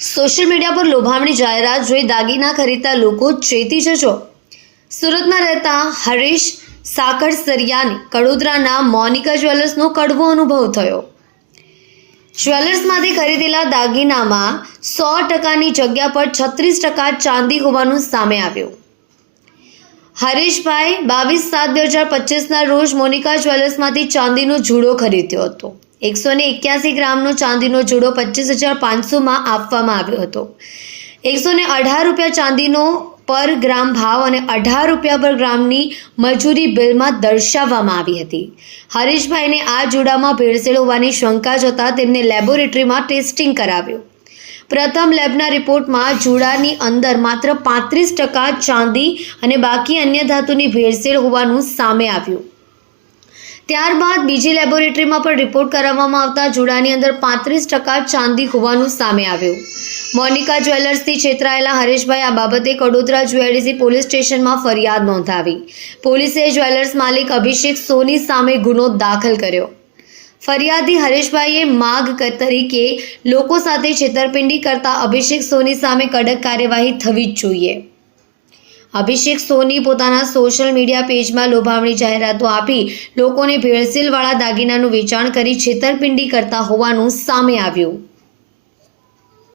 Social media પર લોભામણી જાહેરાત જોઈ દાગીના ખરીદતા લોકો ચેતી જજો। સુરતમાં રહેતા હરીશ સાકરસરિયાને કડોદરાના મોનિકા જ્વેલર્સનો કડવો અનુભવ થયો। જ્વેલર્સમાંથી ખરીદેલા દાગીનામાં 100%ની જગ્યા પર 36% ચાંદી હોવાનું સામે આવ્યું। હરીશભાઈ 22/7/2025ના રોજ મોનિકા જ્વેલર્સમાંથી ચાંદીનો જુડો ખરીદ્યો હતો। 181 ગ્રામનો ચાંદીનો જુડો 25,500માં આપવામાં આવ્યો હતો। 118 રૂપિયા ચાંદીનો પર ગ્રામ ભાવ અને 18 રૂપિયા પર ગ્રામની મજૂરી બિલમાં દર્શાવવામાં આવી હતી। હરીશભાઈને આ જુડામાં ભેળસેળ હોવાની શંકા જતાં તેમને લેબોરેટરીમાં ટેસ્ટિંગ કરાવ્યું। પ્રથમ લેબના રિપોર્ટમાં જુડાની અંદર માત્ર 35% ચાંદી અને બાકી અન્ય ધાતુની ભેળસેળ હોવાનું સામે આવ્યું। ત્યારબાદ બીજી લેબોરેટરીમાં પણ રિપોર્ટ કરાવવામાં આવતા જુડાની અંદર 35% ચાંદી હોવાનું સામે આવ્યું। મોનિકા જ્વેલર્સથી છેતરાયેલા હરીશભાઈ આ બાબતે કડોદરા જ્યુએડીસી પોલીસ સ્ટેશનમાં ફરિયાદ નોંધાવી। પોલીસે જ્વેલર્સ માલિક અભિષેક સોની સામે ગુનો દાખલ કર્યો। ફરિયાદી હરીશભાઈએ માગ તરીકે લોકો સાથે છેતરપિંડી કરતા અભિષેક સોની સામે કડક કાર્યવાહી થવી જ જોઈએ। અભિષેક સોની પોતાના સોશિયલ મીડિયા પેજમાં લોભામણી જાહેરાતો આપી લોકોને ભેળસેળવાળા દાગીનાનું વેચાણ કરી છેતરપિંડી કરતા હોવાનું સામે આવ્યું।